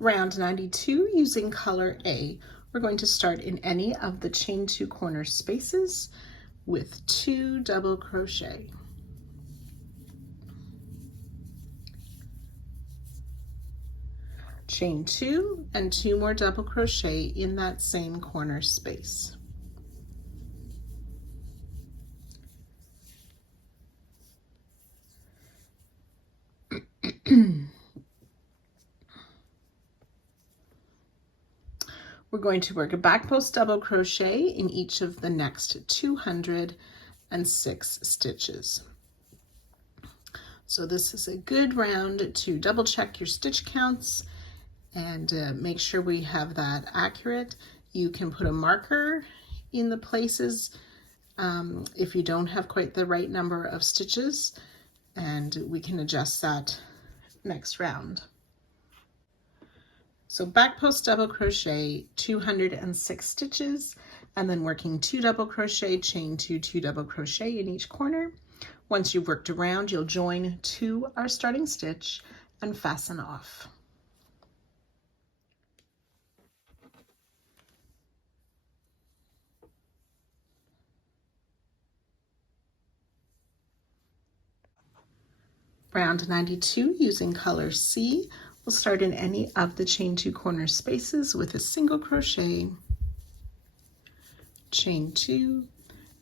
Round 92 using color A. We're going to start in any of the chain 2 corner spaces with 2 double crochet. Chain 2 and 2 more double crochet in that same corner space. We're going to work a back post double crochet in each of the next 206 stitches. So this is a good round to double check your stitch counts and make sure we have that accurate. You can put a marker in the places if you don't have quite the right number of stitches, and we can adjust that next round. So back post double crochet 206 stitches, and then working 2 double crochet, chain 2, 2 double crochet in each corner. Once you've worked around, you'll join to our starting stitch and fasten off. Round 92 using color C. We'll start in any of the chain 2 corner spaces with a single crochet, chain 2,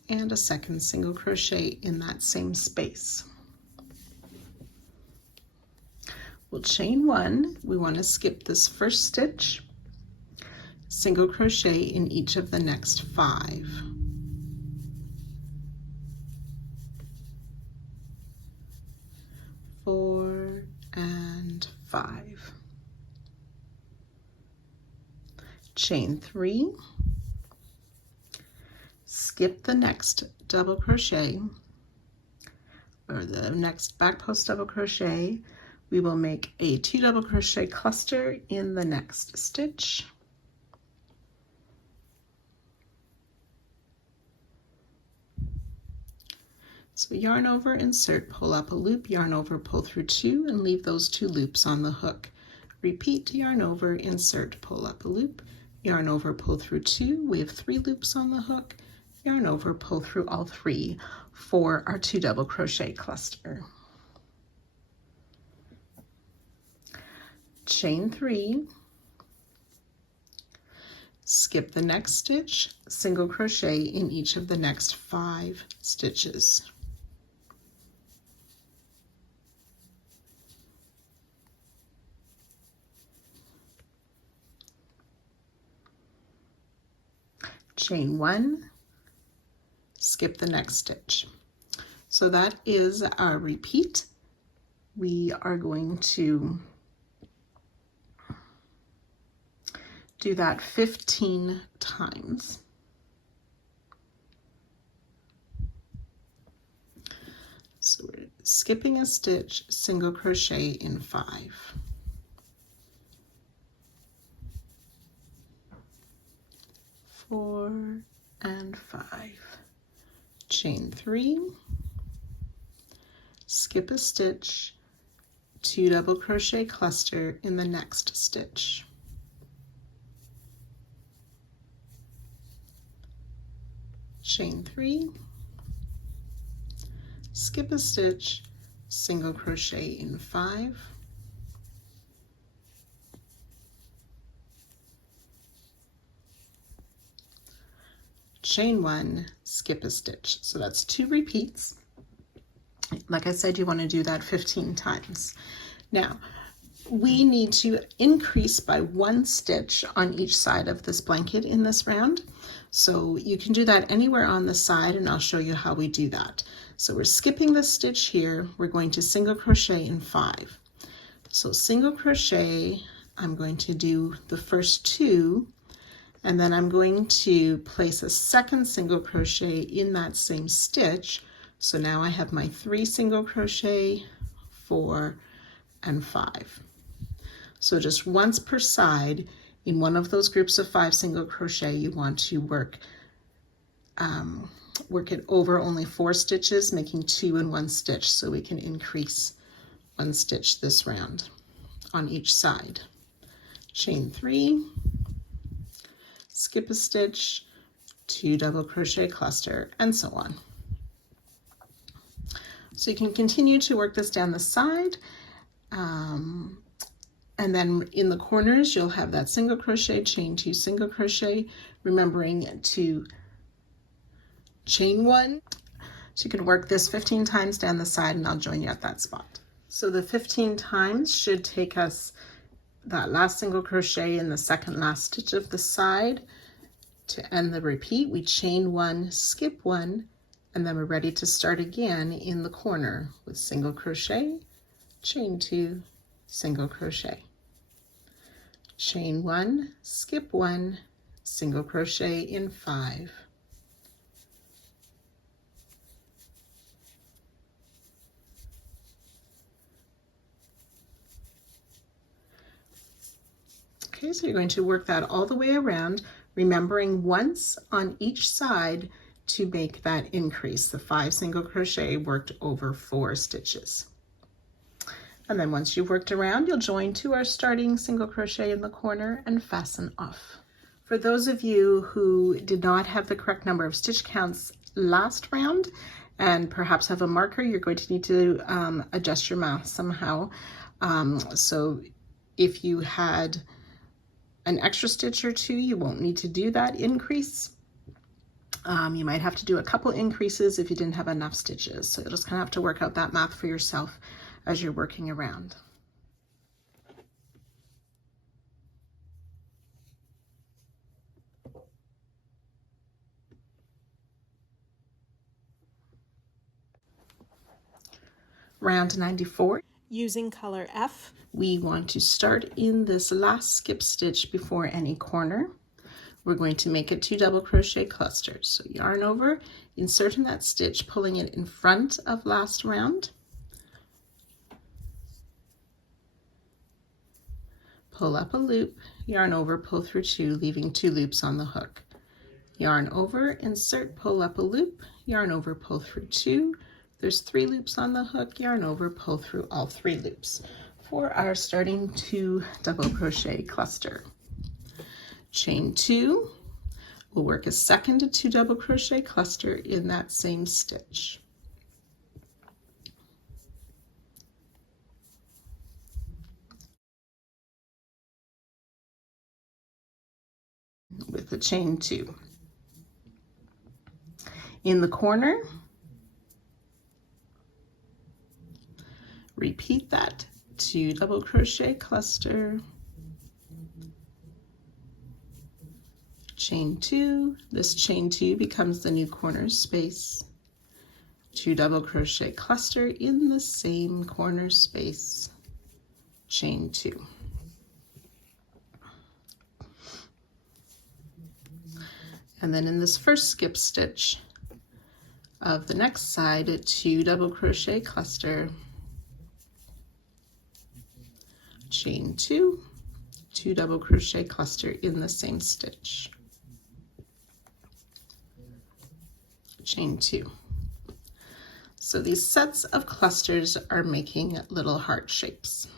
and a second single crochet in that same space. We'll chain 1. We want to skip this first stitch, single crochet in each of the next 5. Four and 5. Chain 3, skip the next double crochet or the next back post double crochet. We will make a 2 double crochet cluster in the next stitch. So yarn over, insert, pull up a loop, yarn over, pull through 2, and leave those 2 loops on the hook. Repeat, yarn over, insert, pull up a loop, yarn over, pull through 2. We have 3 loops on the hook, yarn over, pull through all 3 for our 2 double crochet cluster. Chain 3, skip the next stitch, single crochet in each of the next 5 stitches. Chain 1, skip the next stitch. So that is our repeat. We are going to do that 15 times. So we're skipping a stitch, single crochet in 5. 4 and 5. Chain 3, skip a stitch, 2 double crochet cluster in the next stitch. Chain 3, skip a stitch, single crochet in 5. Chain 1, skip a stitch. So that's 2 repeats. Like I said, you want to do that 15 times. Now, we need to increase by 1 stitch on each side of this blanket in this round. So you can do that anywhere on the side, and I'll show you how we do that. So we're skipping this stitch here. We're going to single crochet in 5. So single crochet, I'm going to do the first 2, and then I'm going to place a second single crochet in that same stitch. So now I have my 3 single crochet, 4 and 5. So just once per side in one of those groups of 5 single crochet, you want to work it over only 4 stitches, making 2 in 1 stitch, so we can increase 1 stitch this round on each side. chain 3, skip a stitch, 2 double crochet cluster, and so on. So you can continue to work this down the side, and then in the corners you'll have that single crochet, chain 2, single crochet, remembering to chain 1. So you can work this 15 times down the side, and I'll join you at that spot. So the 15 times should take us that last single crochet in the second last stitch of the side. To end the repeat, we chain 1, skip 1, and then we're ready to start again in the corner with single crochet, chain 2, single crochet, chain 1, skip 1, single crochet in 5, okay, so you're going to work that all the way around, remembering once on each side to make that increase, the 5 single crochet worked over 4 stitches. And then once you've worked around, you'll join to our starting single crochet in the corner and fasten off. For those of you who did not have the correct number of stitch counts last round and perhaps have a marker, you're going to need to adjust your math somehow. So if you had an extra stitch or 2, you won't need to do that increase. You might have to do a couple increases if you didn't have enough stitches. So you'll just kind of have to work out that math for yourself as you're working around. Round 94. Using color F, we want to start in this last skip stitch before any corner. We're going to make it 2 double crochet clusters. So yarn over, insert in that stitch, pulling it in front of last round. Pull up a loop, yarn over, pull through 2, leaving 2 loops on the hook. Yarn over, insert, pull up a loop, yarn over, pull through 2. There's 3 loops on the hook, yarn over, pull through all 3 loops for our starting 2 double crochet cluster. Chain 2, we'll work a second 2 double crochet cluster in that same stitch. With the chain 2. In the corner, repeat that 2 double crochet cluster, chain 2, this chain 2 becomes the new corner space, 2 double crochet cluster in the same corner space, chain 2. And then in this first skip stitch of the next side, 2 double crochet cluster, chain 2, 2 double crochet cluster in the same stitch, chain 2. So these sets of clusters are making little heart shapes.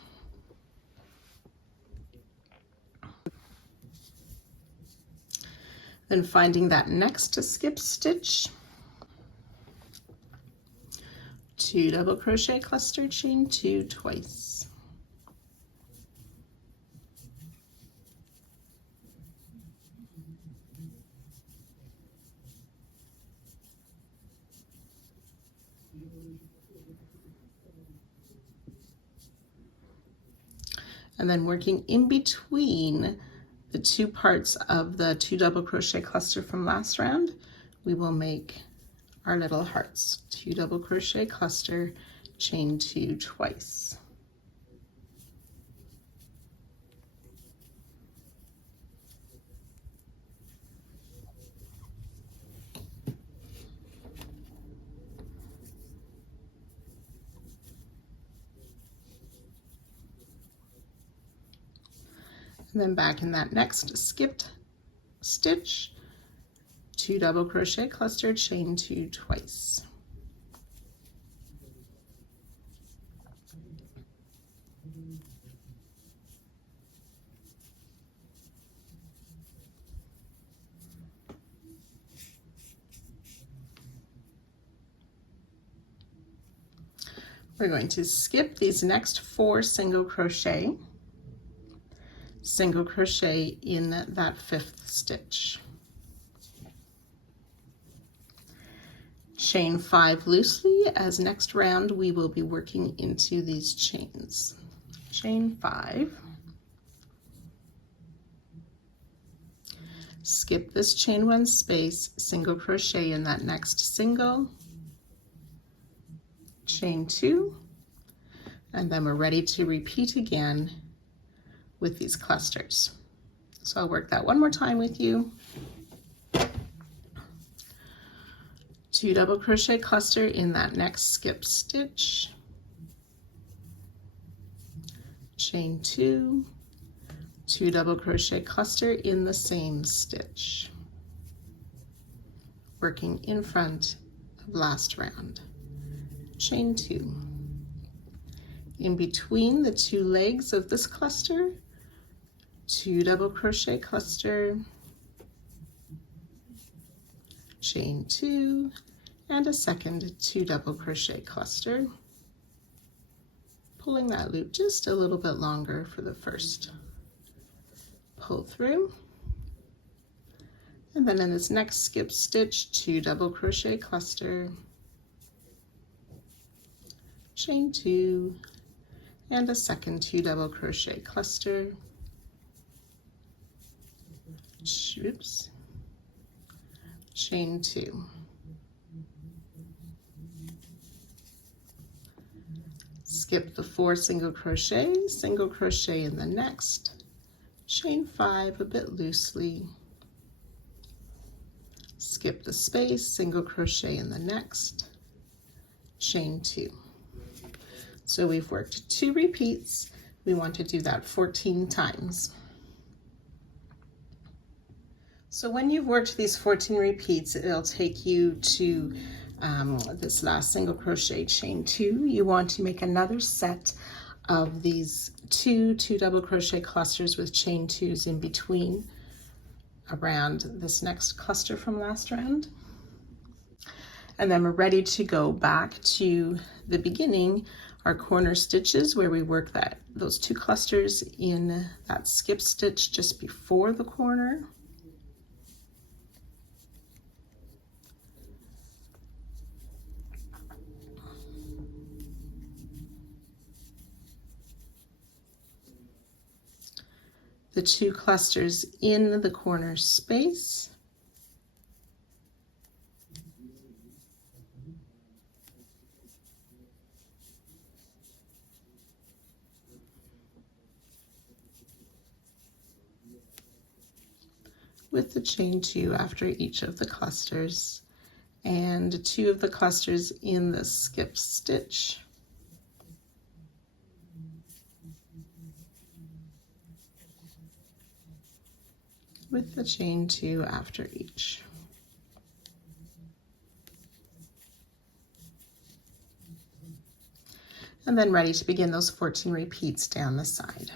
Then finding that next skip stitch, 2 double crochet cluster, chain 2 twice. And then working in between the 2 parts of the 2 double crochet cluster from last round, we will make our little hearts. 2 double crochet cluster, chain 2 twice. And then back in that next skipped stitch, 2 double crochet cluster, chain 2 twice. We're going to skip these next 4 single crochet in that 5th stitch. Chain 5 loosely, as next round we will be working into these chains. Chain 5, skip this chain 1 space, single crochet in that next single, chain 2, and then we're ready to repeat again with these clusters. So I'll work that one more time with you. 2 double crochet cluster in that next skip stitch, chain 2, 2 double crochet cluster in the same stitch, working in front of last round, chain 2. In between the 2 legs of this cluster, 2 double crochet cluster, chain 2, and a second 2 double crochet cluster, pulling that loop just a little bit longer for the first pull through. And then in this next skip stitch, 2 double crochet cluster, chain 2, and a second 2 double crochet cluster, oops, chain 2. Skip the 4 single crochet in the next, chain 5 a bit loosely, skip the space, single crochet in the next, chain 2. So we've worked 2 repeats. We want to do that 14 times. So when you've worked these 14 repeats, it'll take you to this last single crochet, chain 2. You want to make another set of these 2 double crochet clusters with chain 2s in between around this next cluster from last round. And then we're ready to go back to the beginning, our corner stitches, where we work those 2 clusters in that skip stitch just before the corner. The 2 clusters in the corner space, with the chain 2 after each of the clusters, and 2 of the clusters in the skip stitch, with the chain 2 after each. And then ready to begin those 14 repeats down the side.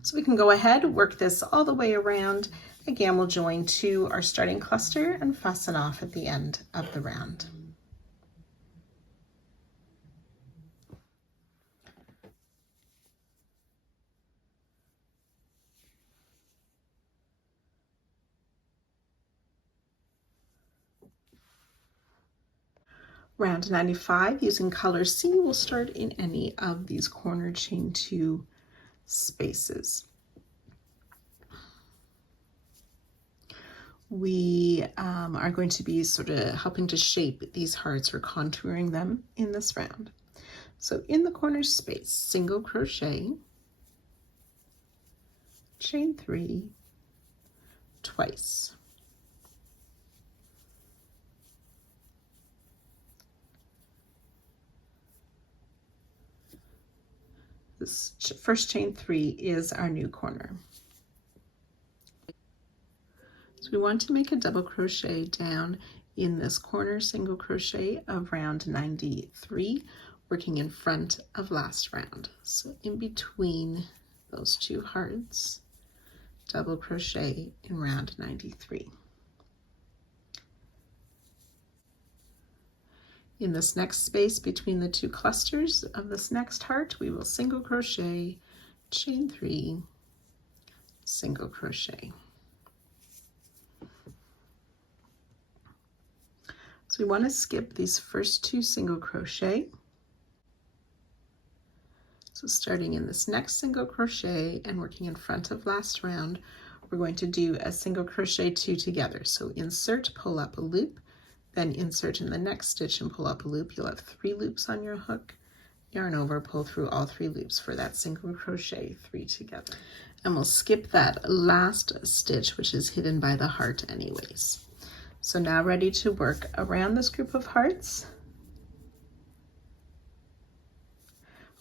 So we can go ahead, work this all the way around. Again, we'll join to our starting cluster and fasten off at the end of the round. Round 95, using color C, we'll start in any of these corner chain 2 spaces. We are going to be sort of helping to shape these hearts or contouring them in this round. So in the corner space, single crochet, chain 3 twice. This first chain 3 is our new corner. So we want to make a double crochet down in this corner single crochet of round 93, working in front of last round. So in between those 2 hearts, double crochet in round 93. In this next space between the two clusters of this next heart, we will single crochet, chain 3, single crochet. So we want to skip these first 2 single crochet. So starting in this next single crochet and working in front of last round, we're going to do a single crochet 2 together. So insert, pull up a loop, then insert in the next stitch and pull up a loop. You'll have 3 loops on your hook, yarn over, pull through all 3 loops for that single crochet 3 together. And we'll skip that last stitch, which is hidden by the heart anyways. So now ready to work around this group of hearts.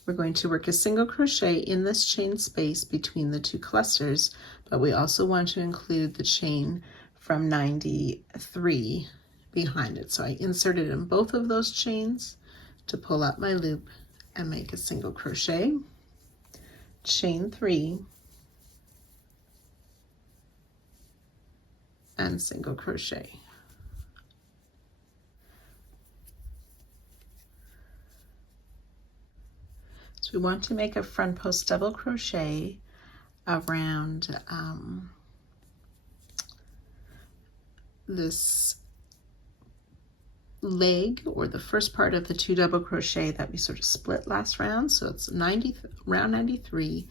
We're going to work a single crochet in this chain space between the 2 clusters, but we also want to include the chain from 93 behind it. So I inserted in both of those chains to pull up my loop and make a single crochet, chain 3, and single crochet. So we want to make a front post double crochet around this leg, or the first part of the 2 double crochet that we sort of split last round. So it's round 93,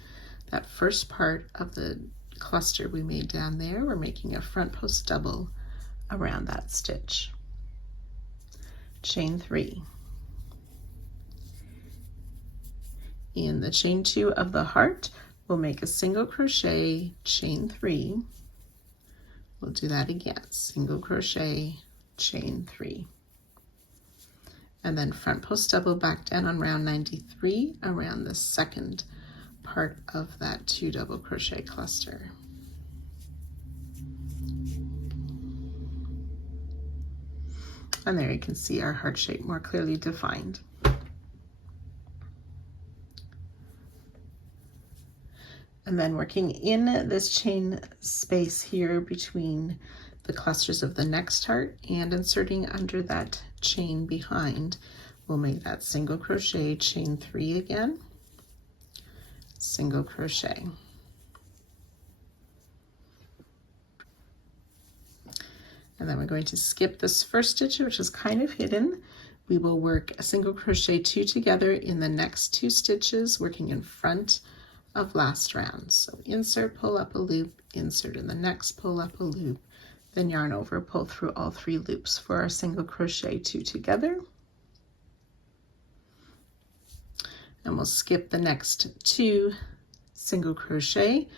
that first part of the cluster we made down there, we're making a front post double around that stitch. Chain 3. In the chain 2 of the heart, we'll make a single crochet, chain 3. We'll do that again, single crochet, chain 3. And then front post double back down on round 93 around the second part of that 2 double crochet cluster. And there you can see our heart shape more clearly defined. And then working in this chain space here between the clusters of the next heart and inserting under that chain behind, we'll make that single crochet, chain 3 again, single crochet. And then we're going to skip this first stitch, which is kind of hidden. We will work a single crochet 2 together in the next 2 stitches, working in front of last round. So insert, pull up a loop, insert in the next, pull up a loop, then yarn over, pull through all 3 loops for our single crochet 2 together. And we'll skip the next 2 single crochet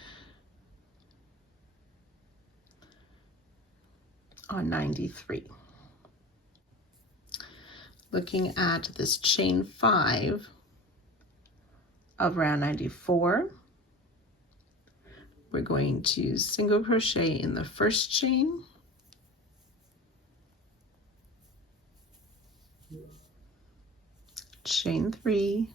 on 93. Looking at this chain 5 of round 94, we're going to single crochet in the first chain, chain 3,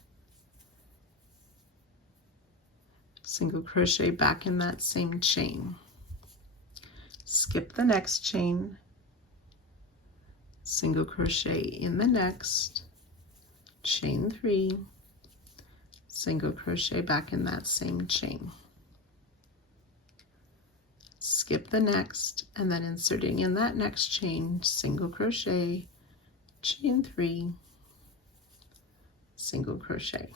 single crochet back in that same chain, skip the next chain, single crochet in the next, chain 3, single crochet back in that same chain, skip the next, and then inserting in that next chain, single crochet, chain 3, single crochet.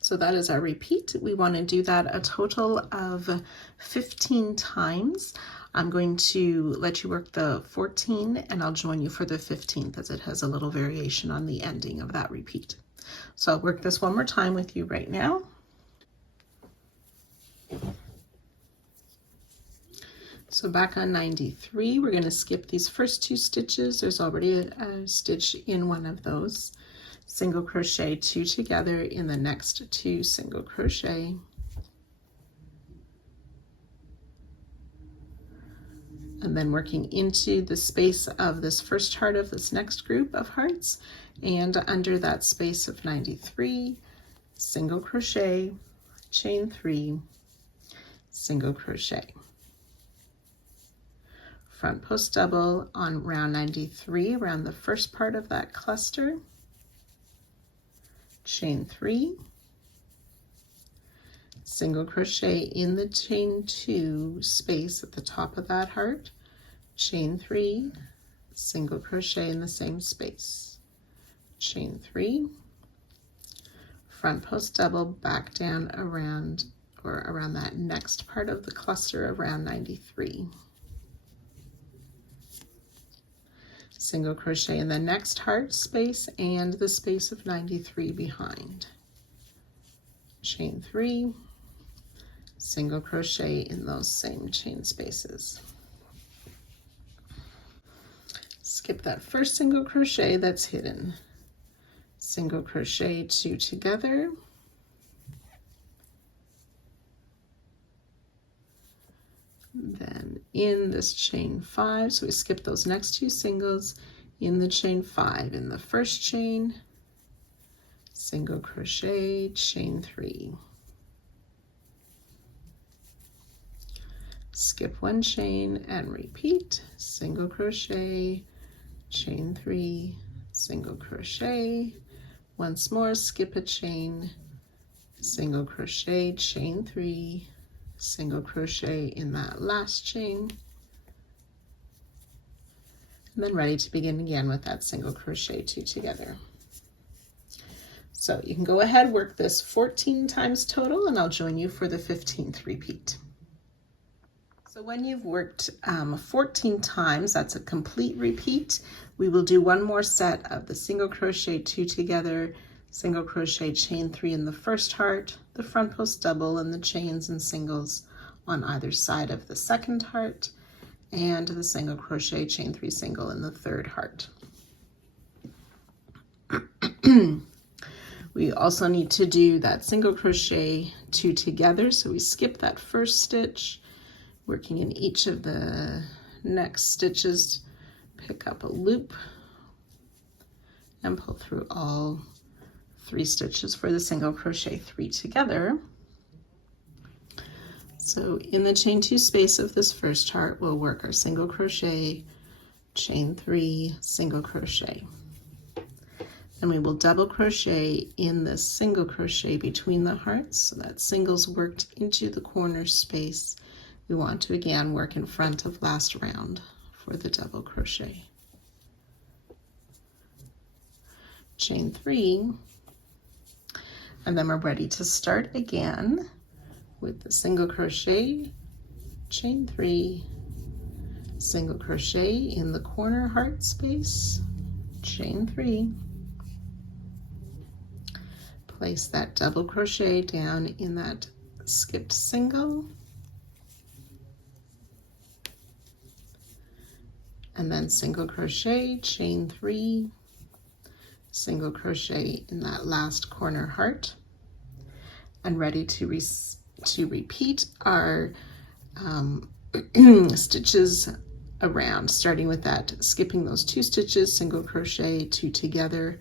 So that is our repeat. We want to do that a total of 15 times. I'm going to let you work the 14 and I'll join you for the 15th, as it has a little variation on the ending of that repeat. So I'll work this one more time with you right now. So back on 93, we're going to skip these first 2 stitches. There's already a stitch in one of those. Single crochet 2 together in the next 2 single crochet, and then working into the space of this first heart of this next group of hearts, and under that space of 93, single crochet, chain 3, single crochet. Front post double on round 93, around the first part of that cluster, chain 3, single crochet in the chain 2 space at the top of that heart, chain 3, single crochet in the same space, chain 3, front post double back down around that next part of the cluster around 93. Single crochet in the next heart space and the space of 93 behind. Chain 3, single crochet in those same chain spaces. Skip that first single crochet that's hidden. Single crochet 2 together. Then in this chain 5, so we skip those next 2 singles, in the chain 5, in the first chain, single crochet, chain 3. Skip 1 chain and repeat, single crochet, chain 3, single crochet. Once more, skip a chain, single crochet, chain 3, single crochet in that last chain, and then ready to begin again with that single crochet 2 together. So you can go ahead, work this 14 times total, and I'll join you for the 15th repeat. So when you've worked 14 times, that's a complete repeat. We will do one more set of the single crochet 2 together, single crochet, chain 3 in the first heart, the front post double, and the chains and singles on either side of the second heart, and the single crochet, chain 3 single in the third heart. We also need to do that single crochet 2 together, so we skip that first stitch, working in each of the next stitches, pick up a loop and pull through all 3 stitches for the single crochet 3 together. So in the chain 2 space of this first heart, we'll work our single crochet, chain 3, single crochet. Then we will double crochet in the single crochet between the hearts, so that singles worked into the corner space. We want to again work in front of last round for the double crochet. Chain 3, and then we're ready to start again with the single crochet, chain 3, single crochet in the corner heart space, chain 3, place that double crochet down in that skipped single, and then single crochet, chain 3, single crochet in that last corner heart, and ready to repeat our stitches around, starting with that, skipping those 2 stitches, single crochet 2 together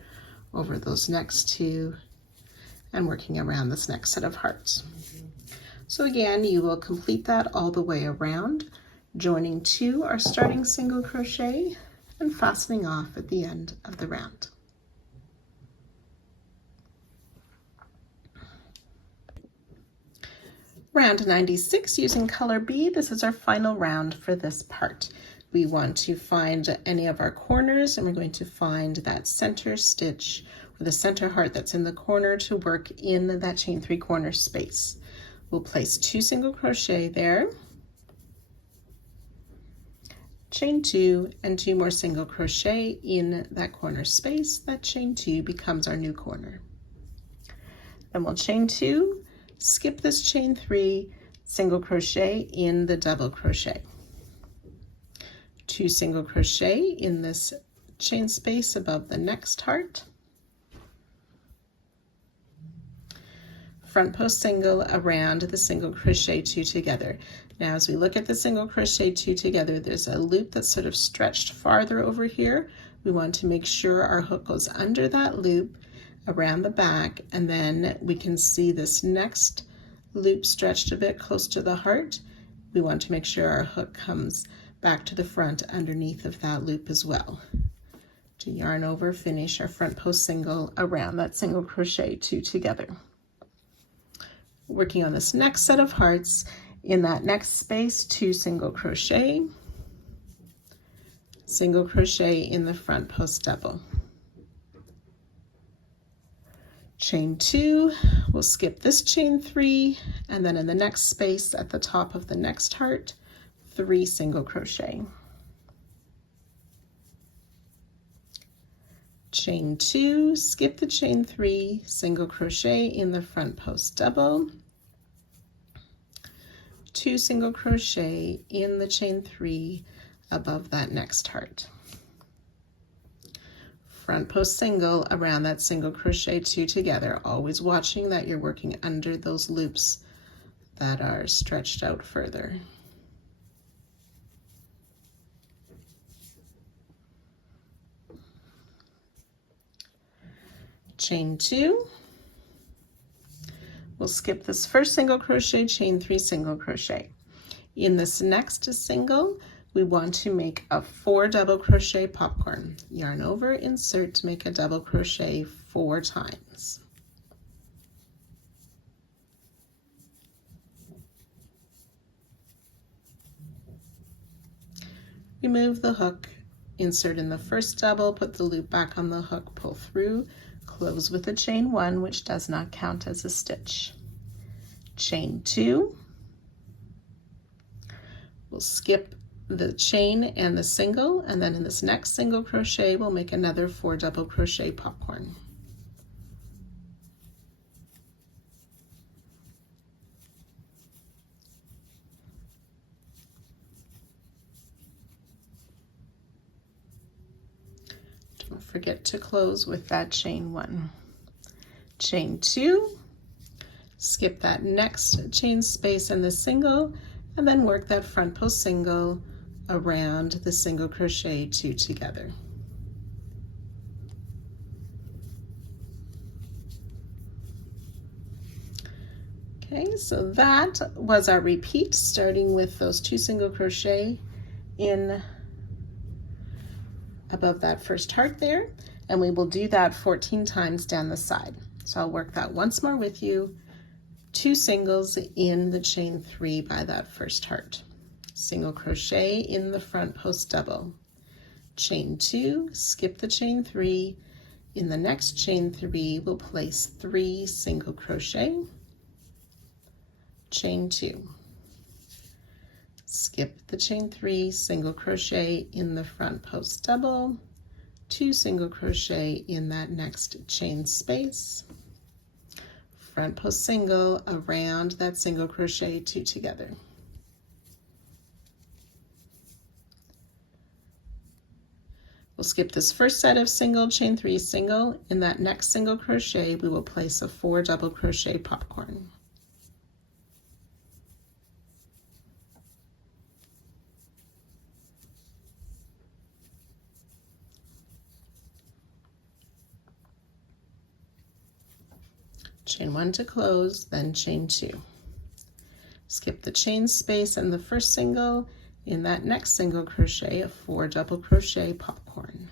over those next 2, and working around this next set of hearts. So again, you will complete that all the way around, joining 2 our starting single crochet and fastening off at the end of the round. Round 96 using color B. This is our final round for this part. We want to find any of our corners, and we're going to find that center stitch or the center heart that's in the corner to work in that chain 3 corner space. We'll place 2 single crochet there, chain 2, and 2 more single crochet in that corner space. That chain 2 becomes our new corner. Then we'll chain 2, skip this chain 3, single crochet in the double crochet, 2 single crochet in this chain space above the next heart, front post single around the single crochet 2 together. Now as we look at the single crochet 2 together, there's a loop that's sort of stretched farther over here. We want to make sure our hook goes under that loop around the back, and then we can see this next loop stretched a bit close to the heart. We want to make sure our hook comes back to the front underneath of that loop as well. To yarn over, finish our front post single around that single crochet 2 together. Working on this next set of hearts, in that next space, 2 single crochet in the front post double. Chain 2, we'll skip this chain 3, and then in the next space at the top of the next heart, 3 single crochet. Chain 2, skip the chain 3, single crochet in the front post double, 2 single crochet in the chain 3 above that next heart. Front post single around that single crochet 2 together, always watching that you're working under those loops that are stretched out further. Chain 2, we'll skip this first single crochet, chain 3 single crochet. In this next single, we want to make a 4 double crochet popcorn. Yarn over, insert, make a double crochet 4 times. Remove the hook, insert in the first double, put the loop back on the hook, pull through, close with a chain 1, which does not count as a stitch. Chain 2, we'll skip the chain and the single, and then in this next single crochet we'll make another 4 double crochet popcorn. Don't forget to close with that chain 1. Chain 2, skip that next chain space in the single, and then work that front post single around the single crochet 2 together. Okay, so that was our repeat, starting with those 2 single crochet in above that first heart there, and we will do that 14 times down the side. So I'll work that once more with you. 2 singles in the chain 3 by that first heart. Single crochet in the front post double. Chain 2, skip the chain 3. In the next chain 3, we'll place 3 single crochet. Chain 2. Skip the chain 3, single crochet in the front post double, 2 single crochet in that next chain space, front post single around that single crochet 2 together. We'll skip this first set of single, chain 3 single. In that next single crochet, we will place a 4 double crochet popcorn. Chain 1 to close, then chain 2. Skip the chain space in the first single. In that next single crochet, a 4 double crochet popcorn.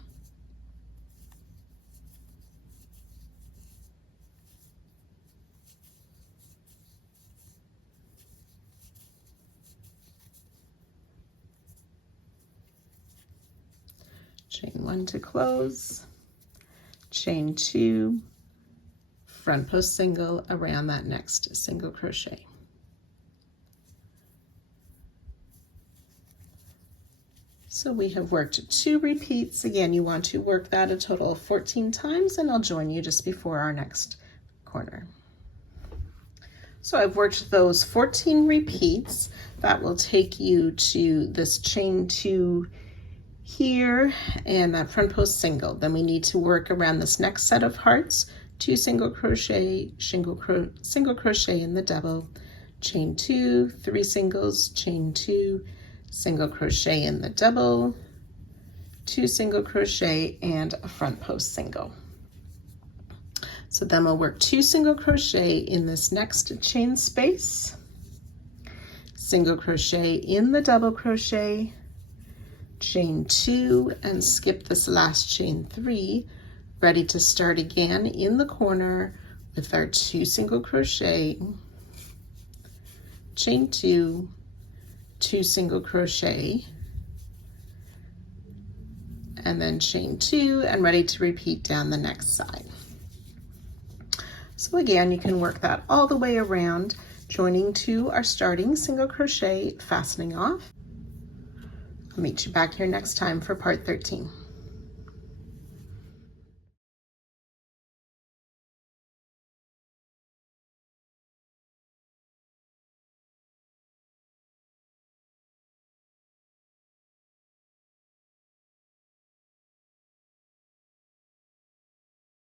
Chain 1 to close, chain 2, front post single around that next single crochet. So we have worked 2 repeats. Again, you want to work that a total of 14 times, and I'll join you just before our next corner. So I've worked those 14 repeats. That will take you to this chain 2 here and that front post single. Then we need to work around this next set of hearts, 2 single crochet, single crochet in the double, chain 2, 3 singles, chain 2, single crochet in the double, 2 single crochet, and a front post single. So then we'll work 2 single crochet in this next chain space, single crochet in the double crochet, chain 2, and skip this last chain 3, ready to start again in the corner with our 2 single crochet, chain 2, 2 single crochet, and then chain 2, and ready to repeat down the next side. So again, you can work that all the way around, joining to our starting single crochet, fastening off. I'll meet you back here next time for part 13.